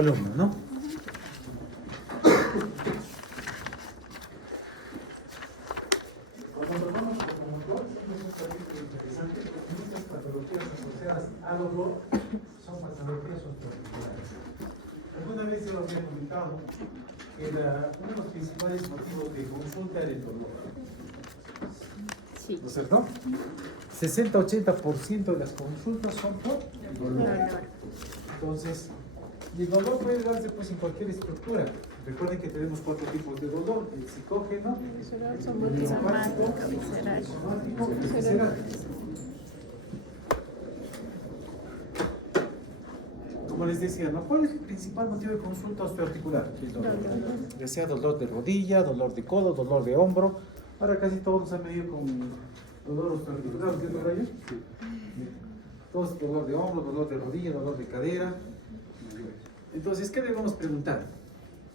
alumno, ¿no? Cuando tomamos como motor, es un capítulo interesante porque muchas patologías asociadas al dolor son patologías osteoarticulares. Alguna vez yo había comentado que uno de los principales motivos de consulta era el dolor. Sí. ¿No es cierto? 60-80% de las consultas son por dolor. Entonces, y el dolor puede darse pues en cualquier estructura. Recuerden que tenemos 4 tipos de dolor: el psicógeno, el neuropático, el somático y el visceral. Como les decía, ¿no? ¿Cuál es el principal motivo de consulta osteoarticular? El dolor. Ya sea dolor de rodilla, dolor de codo, dolor de hombro. Ahora casi todos nos han medido con dolor osteoarticular, ¿entiendes, Rayo? Sí. Todos dolor de hombro, dolor de rodilla, dolor de cadera. Entonces, ¿qué debemos preguntar?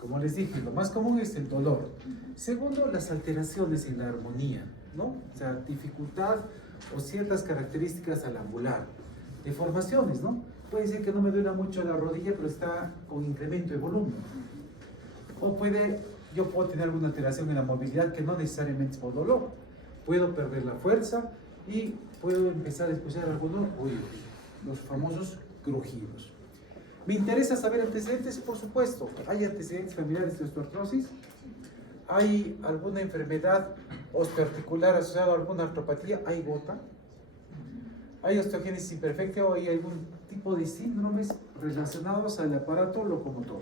Como les dije, lo más común es el dolor. Segundo, las alteraciones en la armonía, ¿no? O sea, dificultad o ciertas características al ambular. Deformaciones, ¿no? Puede ser que no me duela mucho la rodilla, pero está con incremento de volumen. O yo puedo tener alguna alteración en la movilidad que no necesariamente es por dolor. Puedo perder la fuerza y puedo empezar a escuchar algunos ruidos, los famosos crujidos. ¿Me interesa saber antecedentes? Por supuesto. ¿Hay antecedentes familiares de osteoartrosis? ¿Hay alguna enfermedad osteoarticular asociada a alguna artropatía? ¿Hay gota? ¿Hay osteogénesis imperfecta o hay algún tipo de síndromes relacionados al aparato locomotor?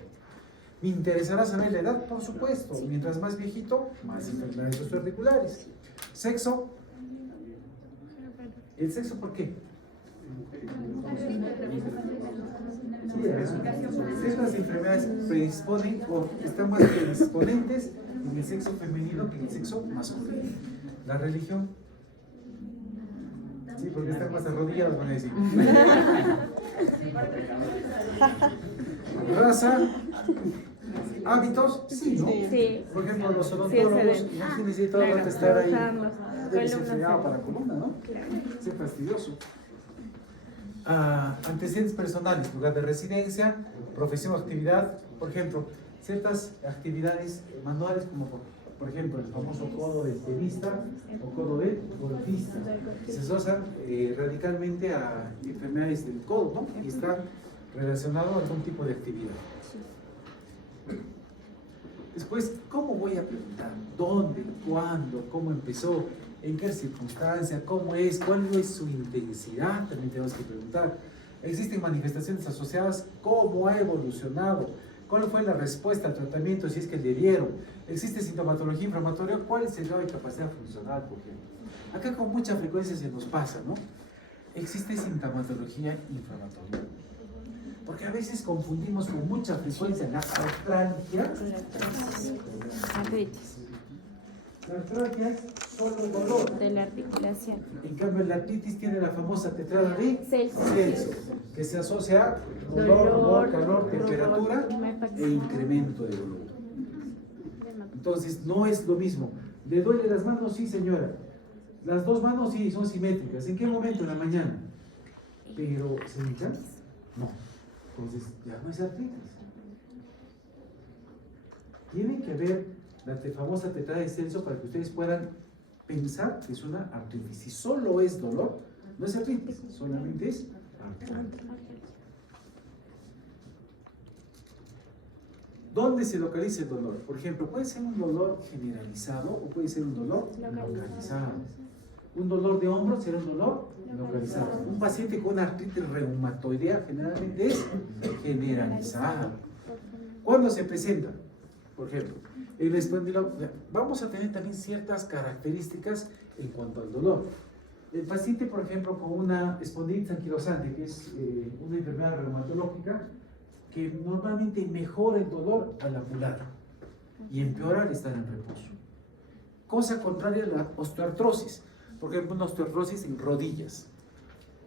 ¿Me interesará saber la edad? Por supuesto. Mientras más viejito, más enfermedades osteoarticulares. ¿Sexo? ¿El sexo por qué? Estas enfermedades predisponen o están más predisponentes en el sexo femenino que en el sexo masculino. ¿La religión? Sí, porque están más arrodillados, van a decir. ¿Raza? ¿Hábitos? Sí, ¿no? Sí. Por ejemplo, los odontólogos, imagínense todo el rato estar ahí. Debe ser Columnas. fregado para la columna, ¿no? Claro. Sí, fastidioso. Antecedentes personales, lugar de residencia, profesión o actividad. Por ejemplo, ciertas actividades manuales como por ejemplo el famoso codo del tenista o codo del golfista. Se asocian radicalmente a enfermedades del codo, ¿no? Y está relacionado a algún tipo de actividad. Después, ¿cómo voy a preguntar? ¿Dónde? ¿Cuándo? ¿Cómo empezó? ¿En qué circunstancia? ¿Cómo es? ¿Cuál es su intensidad? También tenemos que preguntar. ¿Existen manifestaciones asociadas? ¿Cómo ha evolucionado? ¿Cuál fue la respuesta al tratamiento si es que le dieron? ¿Existe sintomatología inflamatoria? ¿Cuál es el grado de capacidad funcional, por ejemplo? Acá con mucha frecuencia se nos pasa, ¿no? ¿Existe sintomatología inflamatoria? Porque a veces confundimos con mucha frecuencia la artralgia. Artritis. La artralgia es solo dolor. De la articulación. En cambio, la artritis tiene la famosa tetrada de Celso, que se asocia a dolor, calor, temperatura e incremento de volumen. Entonces, no es lo mismo. ¿Le duele las manos? Sí, señora. Las dos manos sí son simétricas. ¿En qué momento? En la mañana. Pero, ¿se hinchan? No. Entonces, ya no es artritis. Tiene que ver la famosa tetrada de Celso para que ustedes puedan pensar que es una artritis. Si solo es dolor, no es artritis, solamente es artritis. ¿Dónde se localiza el dolor? Por ejemplo, puede ser un dolor generalizado o puede ser un dolor localizado. Un dolor de hombro será un dolor localizado. Un paciente con artritis reumatoidea generalmente es generalizada. ¿Cuándo se presenta? Por ejemplo, el espondiloma. Vamos a tener también ciertas características en cuanto al dolor. El paciente, por ejemplo, con una espondilitis anquilosante, que es una enfermedad reumatológica, que normalmente mejora el dolor al ambular y empeora al estar en reposo. Cosa contraria a la osteoartrosis. Por ejemplo, una osteoartrosis en rodillas.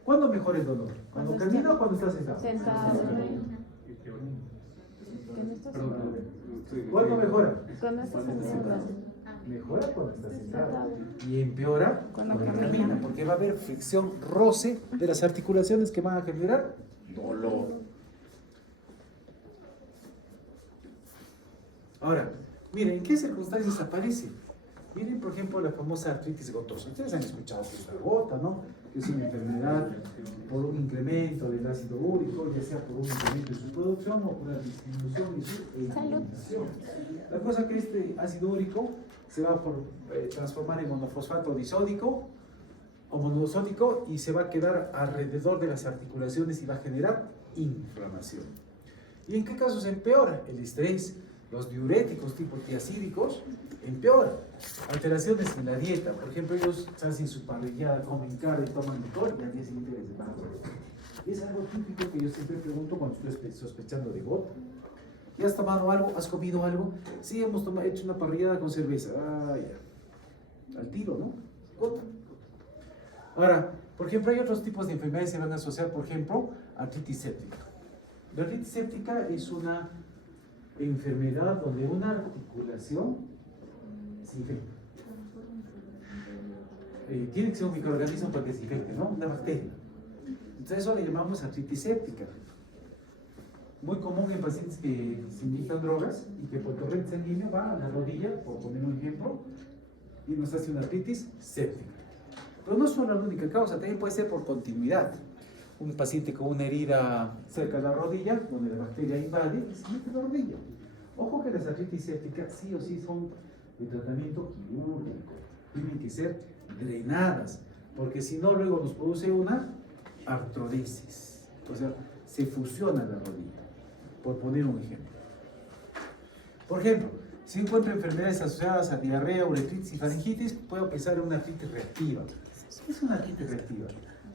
¿Cuándo mejora el dolor? ¿Cuando camina o cuando está sentado? Sentado. ¿Cuándo mejora? Cuando está sentado. Mejora cuando está sentado y empeora Cuando cuando camina. camina, porque va a haber fricción, roce de las articulaciones que van a generar dolor. Ahora, miren, ¿en qué circunstancias aparece? Miren, por ejemplo, la famosa artritis gotosa. Ustedes han escuchado que es la gota, ¿no? Que es una enfermedad por un incremento del ácido úrico, ya sea por un incremento de su producción o por la disminución de su eliminación. La cosa es que este ácido úrico se va a transformar en monofosfato disódico o monosódico y se va a quedar alrededor de las articulaciones y va a generar inflamación. ¿Y en qué casos empeora? El estrés, los diuréticos tipo tiacídicos empeora. Alteraciones en la dieta, por ejemplo, ellos hacen su parrillada, comen carne, toman licor y al día siguiente les van a doler. Es algo típico que yo siempre pregunto cuando estoy sospechando de gota. ¿Ya has tomado algo? ¿Has comido algo? Sí, hemos hecho una parrillada con cerveza. Ah, ya. Al tiro, ¿no? Gota. Ahora, por ejemplo, hay otros tipos de enfermedades que se van a asociar, por ejemplo, artritis séptica. La artritis séptica es una enfermedad donde una articulación se infecta. Tiene que ser un microorganismo para que se infecte, ¿no? Una bacteria. Entonces eso le llamamos artritis séptica. Muy común en pacientes que se inyectan drogas y que por torrente sanguíneo va a la rodilla, por poner un ejemplo, y nos hace una artritis séptica. Pero no es solo la única causa, también puede ser por continuidad. Un paciente con una herida cerca de la rodilla, donde la bacteria invade y se mete en la rodilla. Ojo que las artritis sépticas sí o sí son de tratamiento quirúrgico. Tienen que ser drenadas, porque si no luego nos produce una artrodesis. O sea, se fusiona la rodilla, por poner un ejemplo. Por ejemplo, si encuentro enfermedades asociadas a diarrea, uretritis y faringitis, puedo pensar en una artritis reactiva. ¿Qué es una artritis reactiva?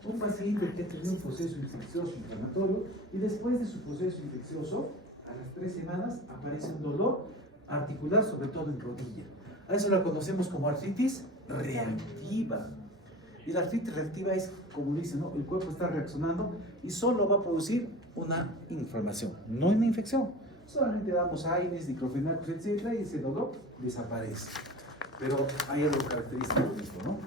Un paciente que ha tenido un proceso infeccioso inflamatorio y después de su proceso infeccioso, a las 3 semanas, aparece un dolor articular, sobre todo en rodilla. A eso la conocemos como artritis reactiva. Y la artritis reactiva es, como dicen, ¿no? El cuerpo está reaccionando y solo va a producir una inflamación, no una infección. Solamente damos aires, diclofenaco, etc. y ese dolor desaparece. Pero hay algo característico de esto, ¿no?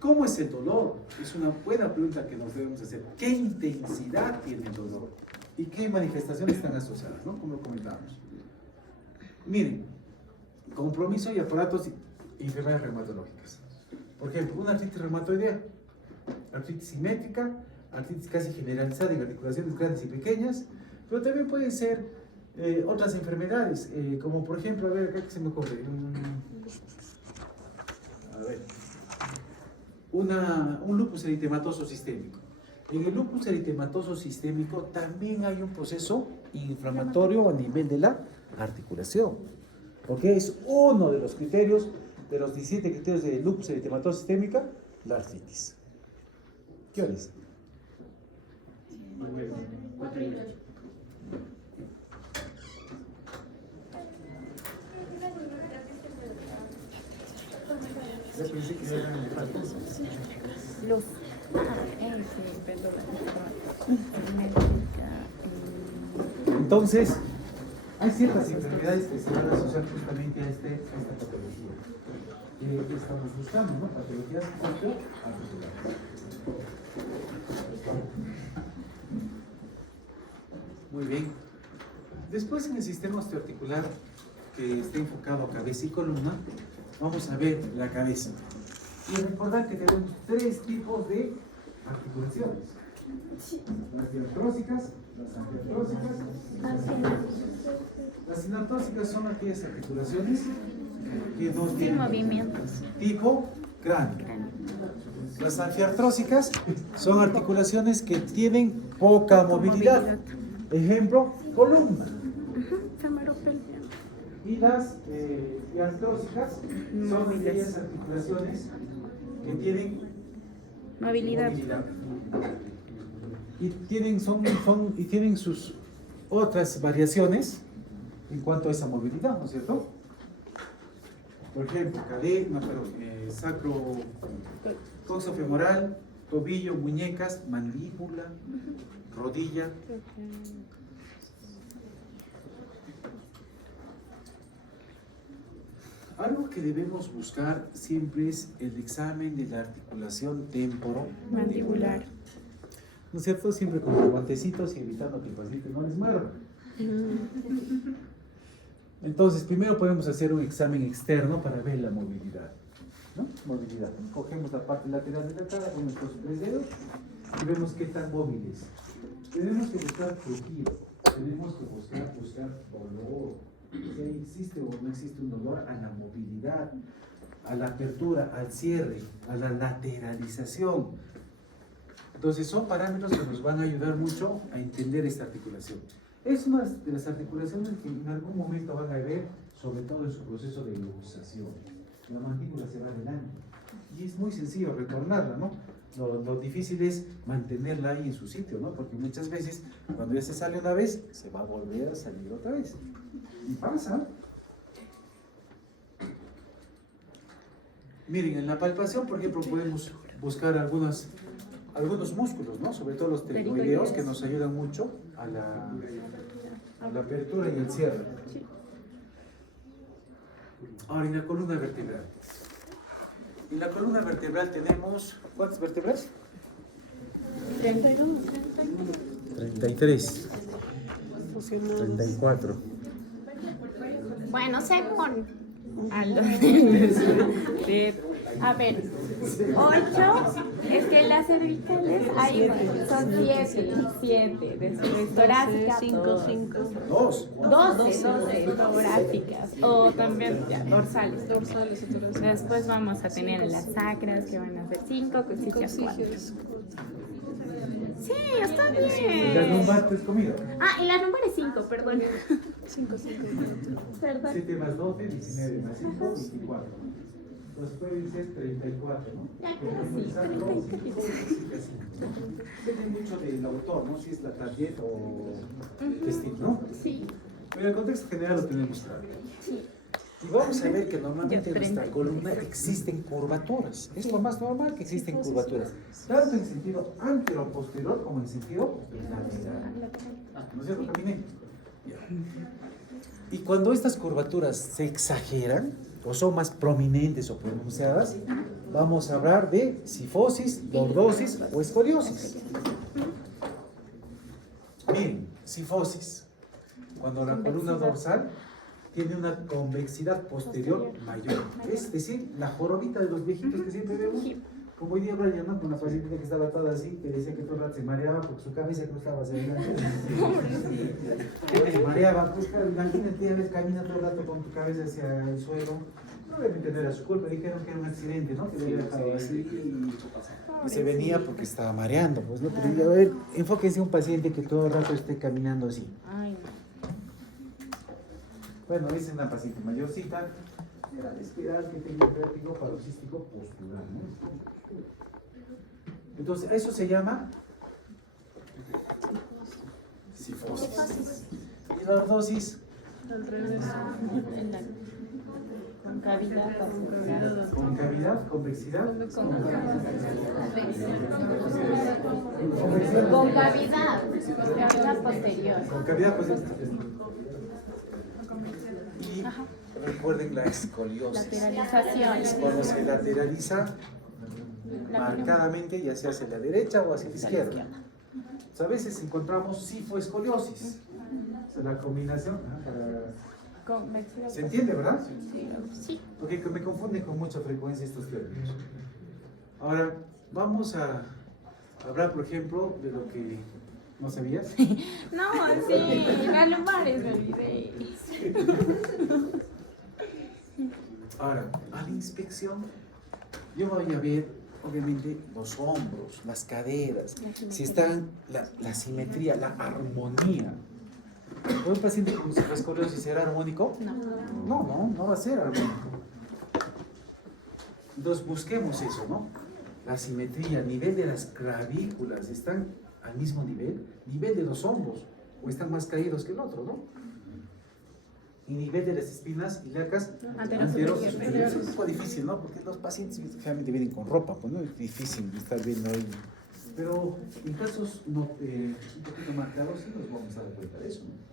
¿Cómo es el dolor? Es una buena pregunta que nos debemos hacer. ¿Qué intensidad tiene el dolor? ¿Y qué manifestaciones están asociadas? ¿No? Como lo comentábamos. Miren, compromiso y aparatos y enfermedades reumatológicas. Por ejemplo, una artritis reumatoidea, artritis simétrica, artritis casi generalizada en articulaciones grandes y pequeñas, pero también pueden ser otras enfermedades, como por ejemplo, a ver, acá que se me ocurre. A ver. Un lupus eritematoso sistémico. En el lupus eritematoso sistémico también hay un proceso inflamatorio a nivel de la articulación. ¿Ok? Es uno de los criterios, de los 17 criterios de lupus eritematoso sistémica, la artritis. ¿Qué hora es? 4:08. Yo pensé que eran elefantes. Luz. Perdón. Entonces, hay ciertas enfermedades que se van a asociar justamente a esta patología. Que estamos buscando, ¿no? Patologías osteoarticulares. Muy bien. Después, en el sistema osteoarticular que está enfocado a cabeza y columna, vamos a ver la cabeza. Y recordar que tenemos 3 tipos de articulaciones. Las diartrósicas, las angiartrósicas. Las sinartrósicas son aquellas articulaciones que no tienen movimientos. tipo cráneo. Las angiartrósicas son articulaciones que tienen poca movilidad. Ejemplo, columna. Femoropelviano. Y las diartrósicas son aquellas articulaciones que tienen Movilidad. Y tienen sus otras variaciones en cuanto a esa movilidad, ¿no es cierto? Por ejemplo, sacro, coxofemoral, tobillo, muñecas, mandíbula, rodilla. Algo que debemos buscar siempre es el examen de la articulación temporomandibular. ¿No es cierto? Siempre con los guantecitos y evitando que el paciente no les muerda. Entonces, primero podemos hacer un examen externo para ver la movilidad, ¿no? Movilidad. Cogemos la parte lateral de la cara con nuestros 3 dedos y vemos qué tan móviles. Tenemos que buscar crujido, tenemos que buscar dolor. Si existe o no existe un dolor a la movilidad, a la apertura, al cierre, a la lateralización. Entonces son parámetros que nos van a ayudar mucho a entender esta articulación. Es una de las articulaciones que en algún momento van a ver, sobre todo en su proceso de luxación. La mandíbula se va adelante y es muy sencillo retornarla, ¿no? Lo difícil es mantenerla ahí en su sitio, ¿no? Porque muchas veces cuando ya se sale una vez, se va a volver a salir otra vez. Y pasa. Miren, en la palpación, por ejemplo, podemos buscar algunos músculos, ¿no? Sobre todo los pterigoideos, que nos ayudan mucho a la apertura y el cierre. Ahora, en la columna vertebral. En la columna vertebral tenemos, ¿cuántas vértebras? 32. 33. 34. Bueno, según a ver, 8 es que las cervicales hay, son 7 después torácicas, 5. 2. 12 torácicas o también ya, dorsales. Dorsales y torácicas. Después vamos a tener las sacras que van a ser 5, coxígeas 4. Sí, está ¿Y la bien. lumbar es comida? Ah, y la lumbar es 5, perdón. 5. Perdón. 7 más 12, 19 más 5, 24. Entonces pueden ser 34, ¿no? Ya, creo que sí, 34. Depende mucho del autor, ¿no? Si es la target o Steve, ¿no? Sí, Pero el contexto general lo tenemos claro. sí. Y vamos a ver que normalmente Ya, en nuestra 30. columna existen curvaturas. Es lo más normal que existen curvaturas. Tanto en sentido antero-posterior como en sentido lateral. ¿No es cierto? Caminé. Y cuando estas curvaturas se exageran o son más prominentes o pronunciadas, vamos a hablar de cifosis, lordosis o escoliosis. Miren, cifosis. Cuando la columna dorsal tiene una convexidad posterior mayor. Es decir, la jorobita de los viejitos que siempre vemos. Como hoy día Brian, ¿no? Con la paciente que estaba toda así, que decía que todo el rato se mareaba porque su cabeza no estaba hacia adelante. Que se mareaba, pues claro, imagínate, ya ves, camina todo el rato con tu cabeza hacia el suelo. No debe tener a su culpa, dijeron que era un accidente, ¿no? Que le había dejado así y se venía porque estaba mareando, pues, ¿no? Pero ya, a ver, enfóquense en un paciente que todo el rato esté caminando así. Ay, no. Bueno, es una paciente mayorcita, era de esperar que tenga vértigo paroxístico postural, ¿no? Entonces, eso se llama cifosis. ¿Y la lordosis? Al revés. Concavidad. Concavidad, convexidad. Concavidad. Concavidad posterior. Concavidad, pues. Y recuerden la escoliosis. Lateralización. Es cuando se lateraliza marcadamente, ya sea hacia la derecha o hacia la izquierda. Entonces, a veces encontramos cifoescoliosis. O sea, la combinación para... ¿Se entiende, verdad? Sí. Porque me confunden con mucha frecuencia estos términos. Ahora, vamos a hablar, por ejemplo, de lo que no sabías. No, sí, las lumbares me olvidé. Ahora, a la inspección, yo voy a ver, obviamente, los hombros, las caderas, si están la simetría, la armonía. ¿Un paciente con escoliosis será armónico? No va a ser armónico. Entonces busquemos eso, ¿no? La simetría, nivel de las clavículas, ¿están al mismo nivel? Nivel de los hombros, o están más caídos que el otro, ¿no? Y nivel de las espinas ilíacas anteros y superiores. Es un poco difícil, ¿no? Porque los pacientes generalmente vienen con ropa, pues no es difícil estar viendo ahí. Pero en casos un poquito marcados sí nos vamos a dar cuenta de eso, ¿no?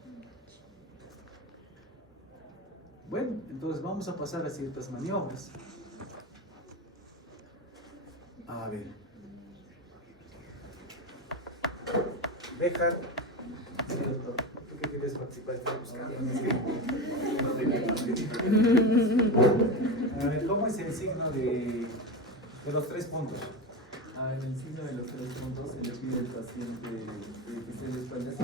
Bueno, entonces vamos a pasar a ciertas maniobras. A ver. Dejar. Sí, doctor. ¿Qué puedes participar, estoy buscando. A ver, ¿cómo es el signo de los 3 puntos? En el signo de los 3 puntos se le pide al paciente que esté de espaldas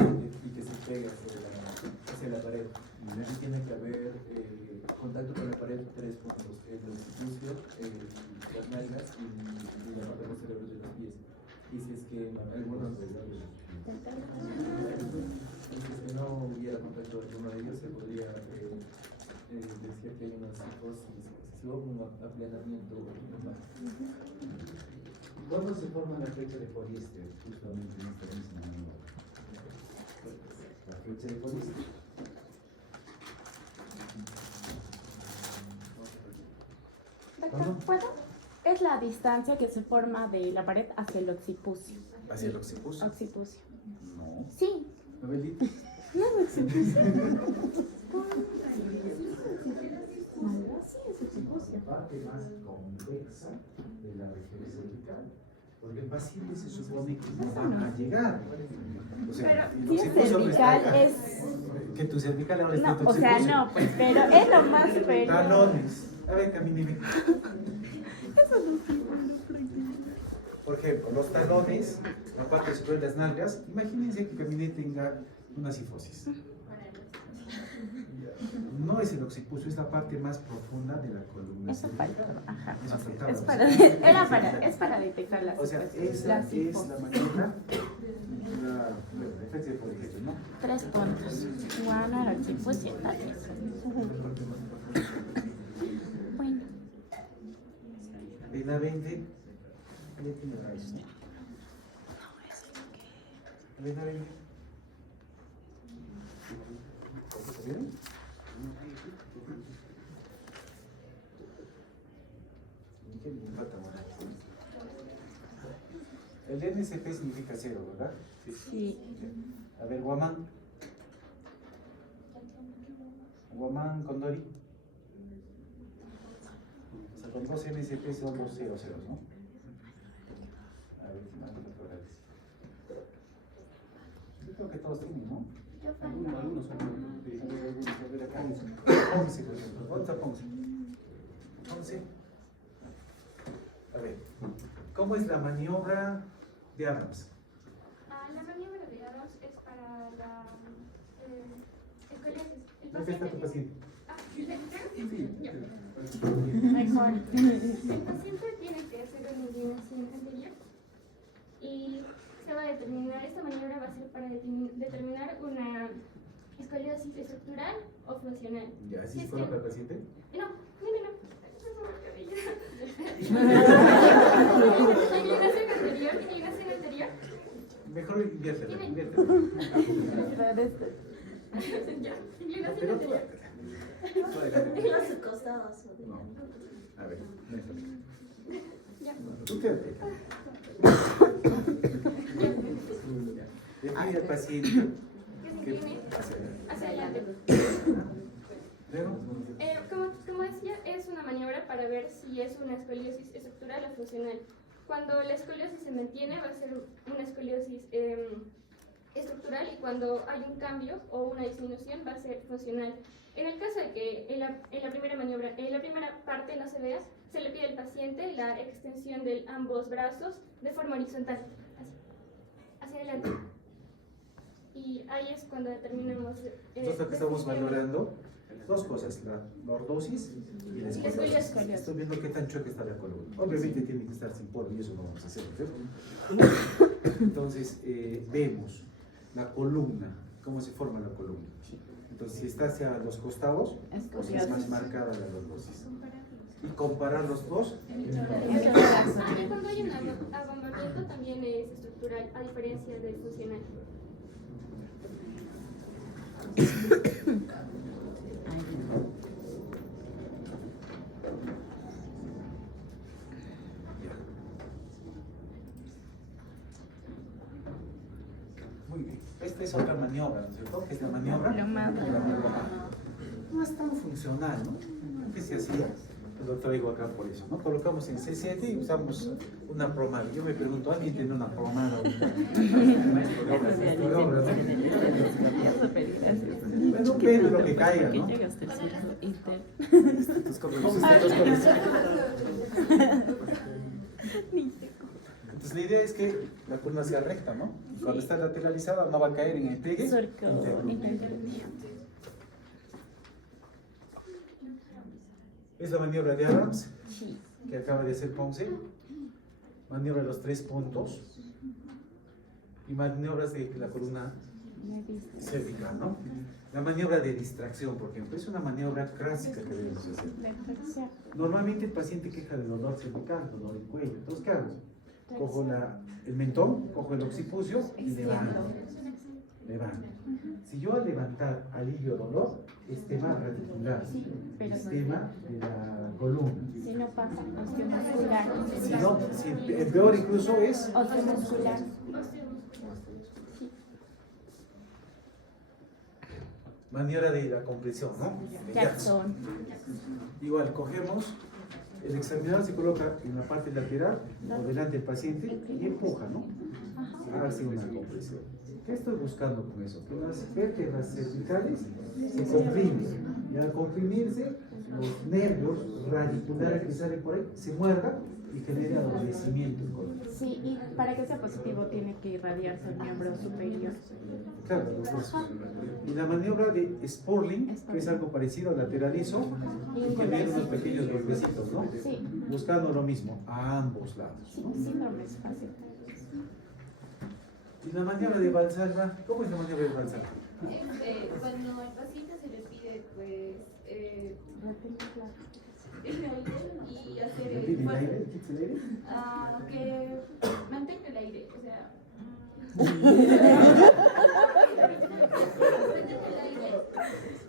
y que se pegue hacia la pared. Y tiene que haber contacto con la pared 3 puntos: el occipucio, las nalgas y la parte posterior de los pies. Y si es que algunos no hubiera contacto de alguno de ellos, se podría decir que hay una psicosis excesiva, un aplanamiento normal. ¿Cuándo se forma la flecha de poliéster? Justamente en esta misma maniobra. La flecha de poliéster. Doctor, ¿puedo? Es la distancia que se forma de la pared hacia el occipucio. ¿Hacia el occipucio? Occipucio. No. Sí. Novelito. No es occipucio. Sí, es occipucio. La parte más convexa de la región cervical. Porque el paciente se supone que no va a llegar. O sea, Pero si es cervical es... Que tu cervical ahora está en tu No, o sea, occipucio. no, pues, pero es lo más feo. Talones. A ver, camine. Por ejemplo, los talones, la parte superior de las nalgas, imagínense que Camine tenga una cifosis. No es el occipucio, es la parte más profunda de la columna. Eso falta, ajá. Eso O sea, faltaba, es o para, sea. es para detectar las O sea, cifosis. esa La es cifosis. la maniobra, la defensa de poliéster, ¿no? 3 puntos. Bueno, el occipucio tal vez. Bueno. De la 20, ya tiene rayos. De la 20. ¿Está bien? El NSP significa 0, ¿verdad? Sí. A ver, Guamán. Guamán Condori. O sea, con 2 NSP son 2 0 0, ¿no? A ver, más naturales. Yo creo que todos tienen, ¿no? Algunos son. A ver, acá. 11, por ejemplo. ¿Dónde está 11? 11. A ver, ¿cómo es la maniobra de Adams? La maniobra de Adams es para la escoliosis. ¿Dónde está tu paciente? Ya. Mejor. El paciente tiene que hacer una inclinación anterior y se va a determinar, esta maniobra va a ser para determinar una escoliosis estructural o funcional. ¿Ya así Si es para el paciente? No. Inclinación anterior. Mejor inviértela, Tiene- inviértela. Ya, inclinación Pero tú, anterior. tú adelante. Los costados. No. A ver, muéstrame. Ya. Tú quédate. Le pide al paciente Que se que incline hacia adelante. hacia adelante. Luego, Como decía, es una maniobra para ver si es una escoliosis estructural o funcional. Cuando la escoliosis se mantiene, va a ser una escoliosis estructural, y cuando hay un cambio o una disminución, va a ser funcional. En el caso de que en la primera maniobra, en la primera parte no se vea, se le pide al paciente la extensión de ambos brazos de forma horizontal, así, hacia adelante. Y ahí es cuando determinamos. entonces que estamos valorando dos cosas, la lordosis y la escoliosis. escoliosis. Estoy viendo qué tan chueca está la columna. Obviamente tiene que estar sin polvo y eso no vamos a hacer, ¿cierto? Entonces, vemos la columna, cómo se forma la columna. Entonces, si está hacia los costados, pues es más marcada la lordosis. Y comparar los dos. Y cuando hay un abombamiento también es estructural, a diferencia del funcional. Muy bien. Esta es otra maniobra, ¿no es cierto? Que es la maniobra. Plomada. No es tan funcional, ¿no? ¿Qué se hacía? Lo traigo acá por eso, ¿no? Colocamos en C7 y usamos una pomada. Yo me pregunto, ¿alguien tiene una pomada? Maestro de obras, maestro de obras. Gracias. depende de lo que caiga, ¿Por ¿no? qué llegaste al centro inter? Tus colegios. Entonces la idea es que la columna sea recta, ¿no? Cuando está lateralizada no va a caer en el pliegue Surco interno. interno. Es la maniobra de Adams Sí. que acaba de hacer Ponce. Maniobra de los 3 puntos. Y maniobras de la columna Me diste. cervical, ¿no? La maniobra de distracción, por ejemplo, es una maniobra clásica que debemos hacer. De flexión. Normalmente el paciente queja de dolor cervical, dolor en cuello. Entonces, ¿qué hago? Cojo el mentón, cojo el occipucio y levanto. Levanto. Si yo al levantar alivio dolor, es tema radicular, pero es tema de la columna. Si no pasa osteomuscular. Si no, si el peor incluso es Osteomuscular. maniobra de la compresión, ¿no? De Jackson. Jackson. Igual, cogemos, el examinador se coloca en la parte lateral o delante del paciente y empuja, ¿no? Hace una compresión. ¿Qué estoy buscando con eso? Que las vértebras cervicales se comprimen y al comprimirse los nervios radiculares que salen por ahí se muerdan y genera adormecimiento en columna. Sí, y para que sea positivo tiene que irradiarse el miembro superior. Claro, los dos. Y la maniobra de Sporling, que es algo parecido al lateralizo, y que viene unos pequeños golpecitos, ¿no? Sí. Buscando lo mismo, a ambos lados. Sí, síndromes fácil. Y la maniobra de Valsalva, ¿cómo es la maniobra de Valsalva? Cuando al paciente se le pide, pues, el aire y hacer el ¿Repite el esfuerzo, aire? ¿Quita el aire? que mantenga el aire, o sea, mantenga el aire,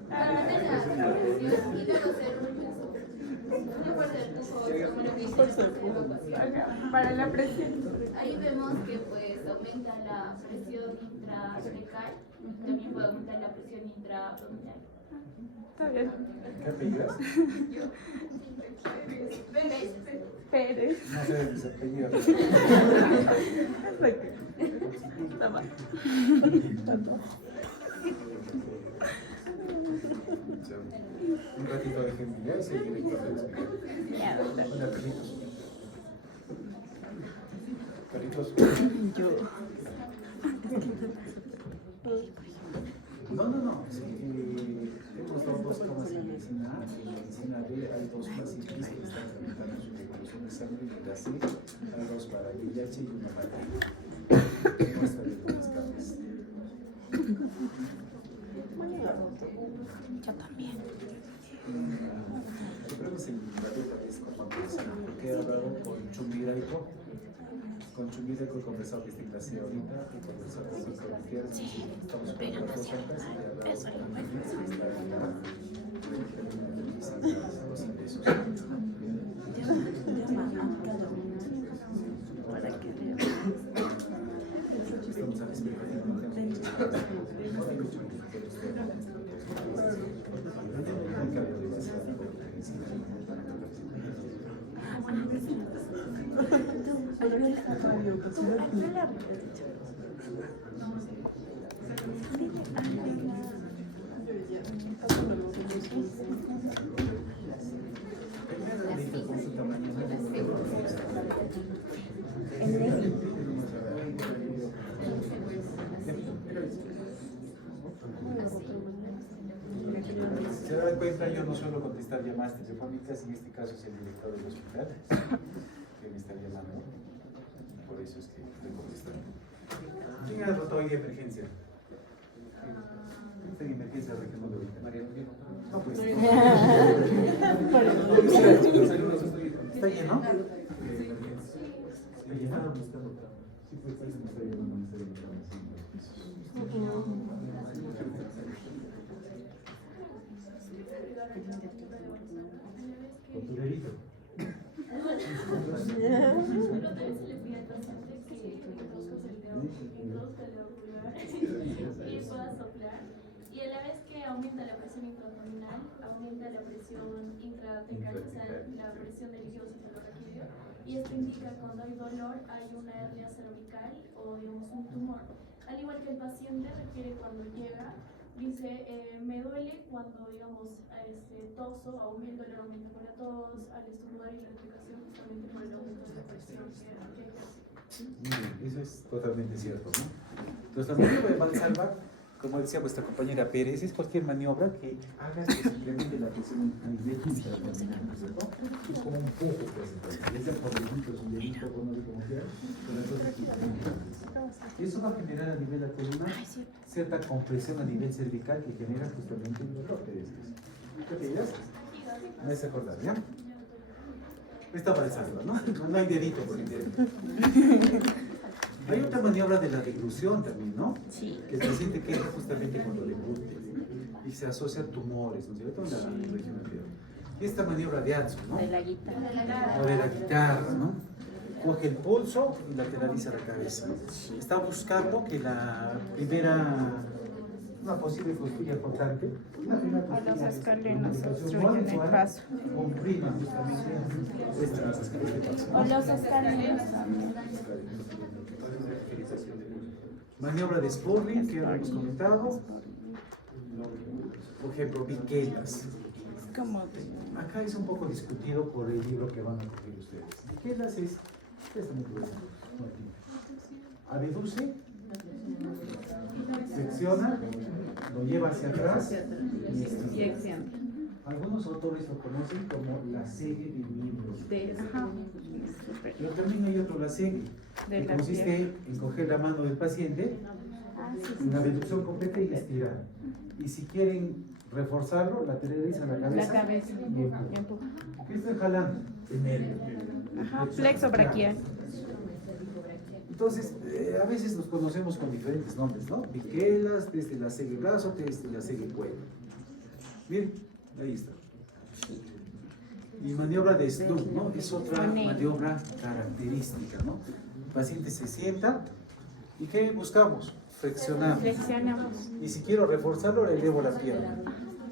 mantener la presión y luego hacer una fuerza de empujo, como lo que hicimos en evacuación. Para la presión. Ahí vemos que pues aumenta la presión intracerebral, también puede aumentar la presión intraabdominal. Está bien. ¿Qué apellidas? Pérez. No sé de mis apellidos. Está mal. Un ratito de genialidad y seguir director del hospital. Ya, doctor. Hola, Carlitos. Carlitos. Yo. No. Sí, hemos dado 2 camas en medicina A. En medicina B hay 2 pacientes que están tramitando su devolución de sangre de la C. Hay 2 para VIH y 1 para D. Muestra de buenas camas. Yo también. Yo creo que se invadió otra vez con Juan, porque he hablado con Chumiraiko. Con Chumiraiko he conversado que está en clase ahorita, he conversado con Luis Gutiérrez, estamos con las 2 horas y he hablado con Luis, que está en los ingresos. Estamos a la espera de Se dan cuenta, yo no suelo contestar llamadas telefónicas, en este caso es el director del hospital que me está llamando, por eso es que estoy contestando. ¿Quién ha rotado hoy de emergencia? Está en emergencia regional de ahorita. María no, pues. ¿Está lleno? ¿Está lleno? Sí, pues está lleno, está lleno. Con tu dedito. Y pueda soplar. Y a la vez que aumenta la presión intraabdominal, aumenta la presión intratecal, o sea, la presión del líquido cefalorraquídeo. Y esto indica cuando hay dolor, hay una hernia cervical o digamos un tumor. Al igual que el paciente requiere cuando llega dice, me duele cuando, digamos, toso, aumento el aumento por la tos, al estornudar y la explicación justamente por el aumento de la presión que ejerce. Muy bien, eso es totalmente cierto, ¿no? Entonces, la maniobra de Valsalva, como decía vuestra compañera Pérez, es cualquier maniobra que haga que se incremente la presión a nivel intraabdominal, ¿cierto? Es como un poco, pues, ya sea por deditos, un dedito, no sé cómo quieras, pero entonces, eso va a generar a nivel de la columna cierta compresión a nivel cervical que genera justamente el dolor que decías. ¿Qué te dirás? Me hace acordar, ¿ya? Está para el salva, ¿no? No hay dedito por el dedito. Hay otra maniobra de la deglución también, ¿no? Sí. Que el paciente queda justamente cuando le glute y se asocia a tumores, ¿no es cierto? En la región anterior. Y esta maniobra de Atsu, ¿no? De la guitarra. O de la guitarra, ¿no? Coge el pulso y lateraliza la cabeza. Está buscando que la primera, una posible costilla flotante, O los escalenos obstruyen el paso. comprima justamente estas escaleras. O los escalenos también. Maniobra de Spurling, que ya hemos comentado. Por ejemplo, Viquelas. Como Acá es un poco discutido por el libro que van a coger ustedes. Viquelas es, esta me puede abduce, flexiona, lo lleva hacia atrás y estira. Algunos autores lo conocen como la serie de miembros. Pero también hay otro, la serie, que consiste en coger la mano del paciente, una abducción completa y estirar. Y si quieren reforzarlo, lateralizan la cabeza, y empujan. ¿Qué estoy jalando? El nervio. Ajá, flexo braquial. Entonces, a veces nos conocemos con diferentes nombres, ¿no? Viquelas, desde la serie brazo, desde la serie cuello. Miren, ahí está. Y maniobra de Stuck, ¿no? Es otra maniobra característica, ¿no? El paciente se sienta y ¿qué buscamos? Flexionamos. Flexionamos. Y si quiero reforzarlo, le elevo la pierna.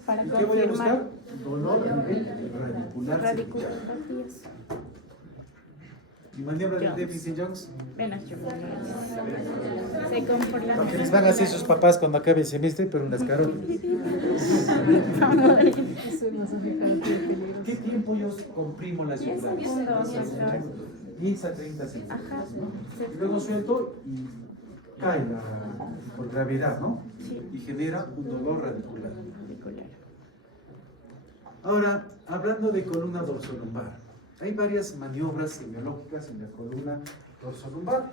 Para ¿Y qué voy a buscar? confirmar Dolor a nivel radicular. radiculopatías. Y maniobra de Davidson Jones. Venas se comportan. Lo que les van a hacer sus papás cuando acabe el semestre, pero en las carolas. ¿Qué tiempo yo comprimo las 10 yugulares? segundos. 10 a 30 segundos. Ajá. ¿No? Y luego suelto y cae por gravedad, ¿no? Sí. Y genera un dolor radicular. Radicular. Ahora, hablando de columna dorsolumbar, hay varias maniobras semiológicas en la columna dorsolumbar.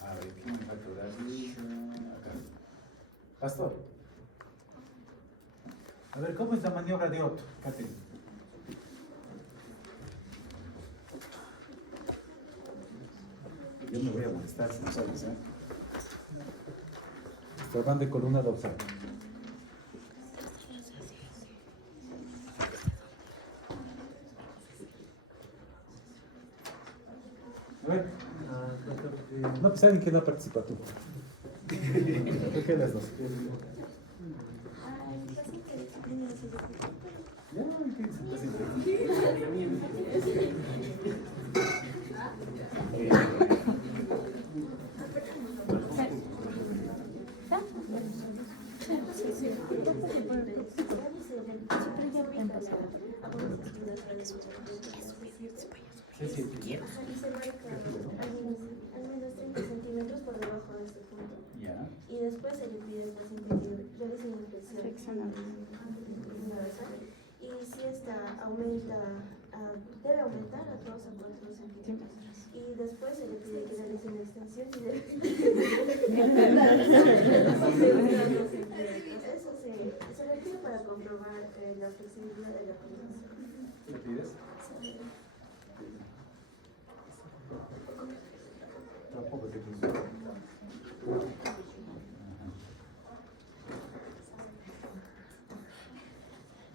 A ver, ¿qué me falta ahora? Acá. Pastor. A ver, ¿cómo es la maniobra de Otto, Catherine? Yo me voy a molestar si no sabes, ¿eh? Estoy hablando de columna dorsal. A ver. No, pues alguien que no participa tú. ¿Por qué las dos? Ya, ¿qué es el paciente? Sí, sí. Al menos 30 centímetros por debajo de este punto. Ya. Y después se le pide al paciente que realice una flexión. Flexionamos. Y si esta aumenta, debe aumentar a 2 a 4 centímetros. Y después se le pide que realice una extensión y debe... Eso se le pide para comprobar la flexibilidad de la columna. ¿Le pides? Tampoco te pido.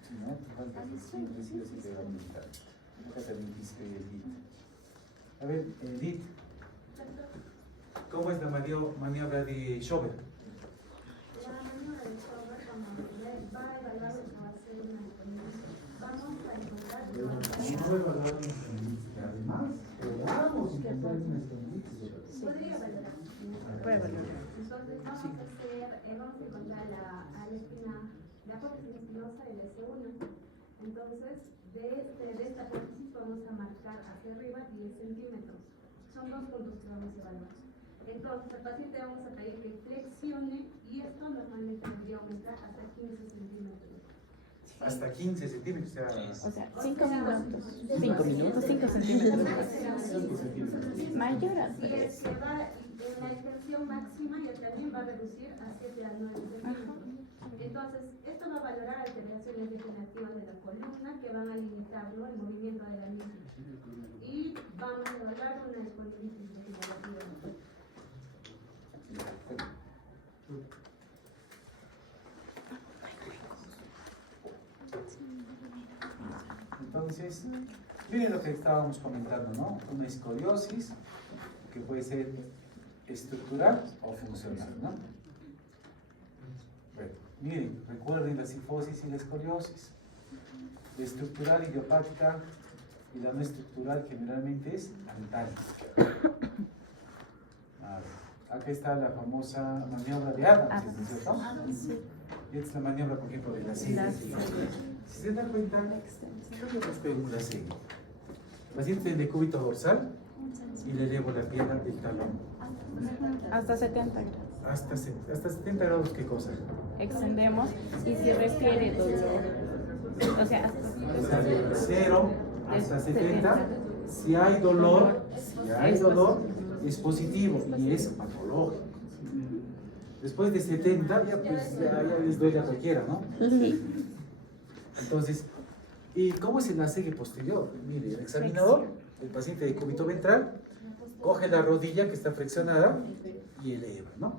Si no, te falta flexión, decides si te va a aumentar. Acá también dice Edith. A ver, Edith, ¿cómo es la maniobra de Schober? La maniobra de Schober, cuando va a evaluar lo que va a hacer una vamos a encontrar No evaluar además, probamos Podría valorar. Puede valorar. Entonces vamos a encontrar a la espina, la apófisis espinosa de la S1. Entonces, de esta apófisis vamos a marcar hacia arriba 10 centímetros. Son 2 puntos que vamos a evaluar. Entonces, al paciente vamos a pedir que flexione y esto normalmente debería aumentar hasta 15 centímetros. Hasta 15 centímetros, O sea, 5 minutos. 5 minutos, 5 centímetros. 5 centímetros. Mayor a Si 3. se va en la extensión máxima y también va a reducir a 7 a 9 centímetros. Entonces, esto va a valorar alteraciones degenerativas de la columna que van a limitarlo el movimiento de la misma. Y vamos a evaluar una espondilitis degenerativa. Entonces, miren lo que estábamos comentando, ¿no? Una escoliosis que puede ser estructural o funcional, ¿no? Bueno, miren, recuerden la sifosis y la escoliosis. La estructural idiopática y la no estructural generalmente es antálica. Acá está la famosa maniobra de Adams, ¿no es cierto? Y esta es la maniobra, por ejemplo, de la silla. Si se dan cuenta, yo les pego la silla. Paciente en decúbito dorsal y le elevo la pierna del talón. Hasta 70 grados. Hasta 70 grados, ¿qué cosa? Extendemos y si refiere dolor. O sea, O sea, de 0 hasta 70, si hay dolor, es positivo y es patológico. Después de 70, ya les duele a cualquiera, ¿no? sí. Entonces, ¿y cómo es el asegue posterior? Mire, el examinador, el paciente de cúbito ventral, coge la rodilla que está flexionada y eleva, ¿no?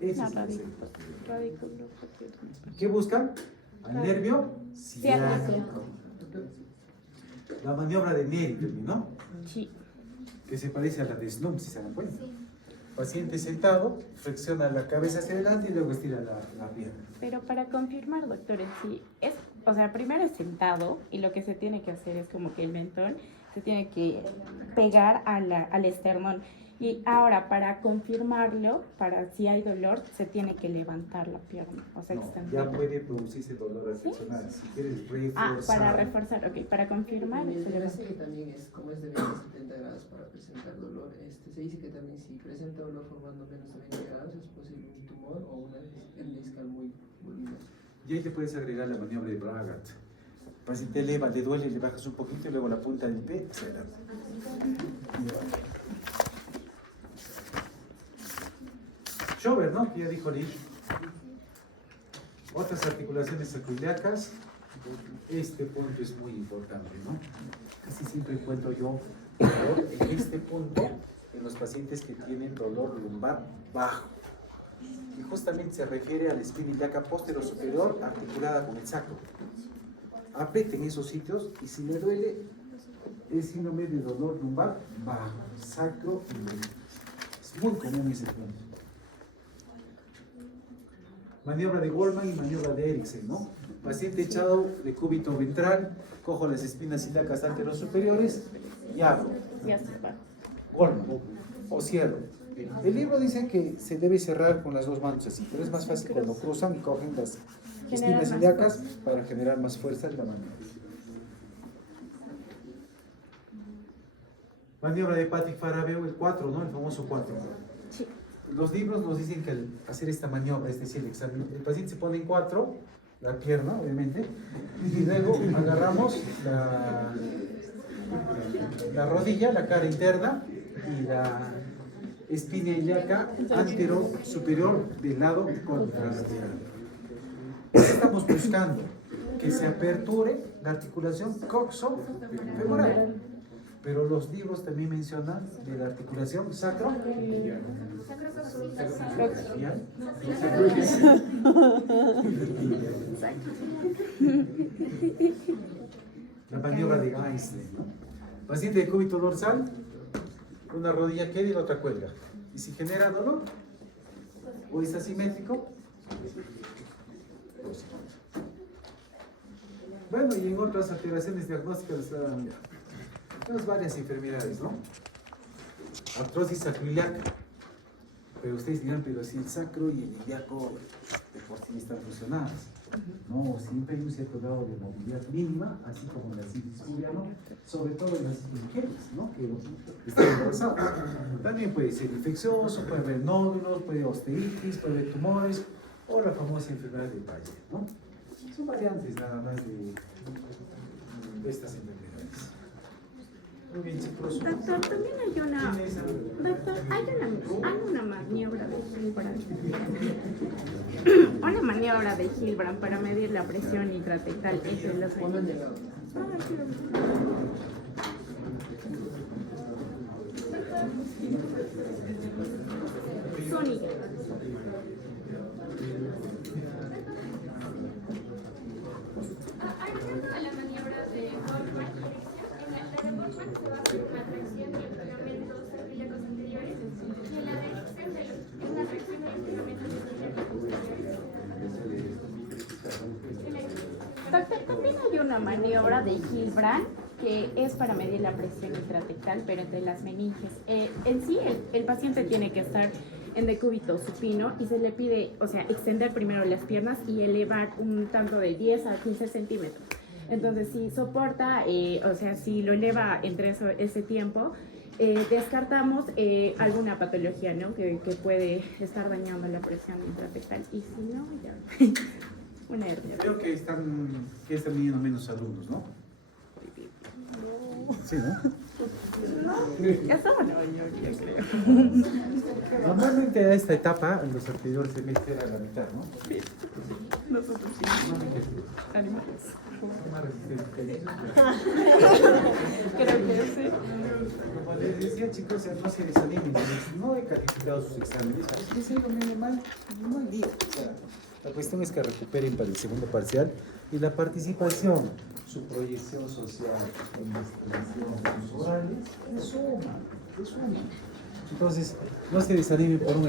Ese La es el asegue posterior. ¿Qué buscan? Al nervio ciático. La maniobra de Neri, ¿no? Sí. Que se parece a la de Slump, si se dan cuenta. Paciente sentado, flexiona la cabeza hacia adelante y luego estira la pierna. Pero para confirmar, doctor, en sí, o sea, primero es sentado y lo que se tiene que hacer es como que el mentón se tiene que pegar al esternón. Y ahora, para confirmarlo, para si hay dolor, se tiene que levantar la pierna, o sea, No, extender. ya puede producirse dolor al flexionar. Si quieres reforzar. Para reforzar, ok, para confirmar. se El levanta. que también es, como es de 20 a 70 grados para presentar dolor, se dice que también si presenta dolor formando menos de 20 grados es posible un tumor o una discal muy voluminosa. Y ahí te puedes agregar la maniobra de Bragat. Paciente eleva, le duele, le bajas un poquito y luego la punta del pie se adelanta. Schober, ¿no? Que ya dijo Lee. Otras articulaciones sacroiliacas. Este punto es muy importante, ¿no? Casi siempre encuentro yo dolor en este punto en los pacientes que tienen dolor lumbar bajo. Y justamente se refiere a la espina ilíaca posterior superior articulada con el sacro. Aprieten esos sitios y si le duele, es síndrome de dolor lumbar bajo, sacro ilíaco. Es muy común ese punto. Maniobra de Goldman y maniobra de Eriksen, ¿no? Paciente echado de cúbito ventral, cojo las espinas ilíacas anterosuperiores y abro. Ya se va. Goldman, o cierro. El libro dice que se debe cerrar con las dos manos así, pero es más fácil cuando cruzan y cogen las espinas ilíacas para generar más fuerza en la mano. Maniobra de Patrick Farabeo, el 4, ¿no? El famoso 4. Sí. Los libros nos dicen que al hacer esta maniobra, es decir, el paciente se pone en 4, la pierna, obviamente, y luego agarramos la rodilla, la cara interna y la espina ilíaca antero superior del lado contralateral. Estamos buscando que se aperture la articulación coxo-femoral, pero los libros también mencionan de la articulación sacro. La maniobra de Einstein, ¿no? Paciente de cúbito dorsal, una rodilla queda y la otra cuelga. Y si genera dolor, o es asimétrico, bueno, y en otras alteraciones diagnósticas tenemos varias enfermedades, ¿no? artrosis sacroiliaca. Pero ustedes dirán, pero si el sacro y el ilíaco de por sí están fusionados. No, siempre hay un cierto grado de movilidad mínima, así como en la citis fibria, ¿no? Sobre todo en las mujeres, ¿no? Que están embarazadas. También puede ser infeccioso, puede haber nódulos, puede haber osteitis, puede haber tumores, o la famosa enfermedad de Bayer, ¿no? Son variantes nada más de estas enfermedades. Muy bien, chicos. Doctor, también hay una maniobra de Hilbrand. Una maniobra de Hilbrand para medir la presión intratecal entre los meninges. Zúñiga. Agregando a la maniobra de Goldberg, en la de Goldberg se basa en la tracción de los ligamentos sacroiliacos anteriores y en la de Erickson en la tracción de los ligamentos sacroiliacos posteriores. Doctor, también hay una maniobra de Hilbrand que es para medir la presión intratecal, pero entre las meninges. En sí, el paciente tiene que estar en decúbito supino y se le pide, o sea, extender primero las piernas y elevar un tanto de 10 a 15 centímetros. Entonces, si soporta, o sea, si lo eleva entre ese tiempo, descartamos alguna patología, ¿no? Que puede estar dañando la presión intratecal. Y si no, ya, una hernia. Creo que están viniendo menos alumnos, ¿no? Sí, ¿no? Eso no, yo creo. Normalmente a esta etapa, en los anteriores semestres era la mitad, ¿no? Sí. Nosotros sí. Animales. Creo que sí. Como les decía, chicos, no se desanimen. No he calificado sus exámenes. Si es algo medio mal, no hay lío. O sea, la cuestión es que recuperen para el segundo parcial y la participación, su proyección social, su investigación, sus orales, es suma. Entonces, no se desanimen por un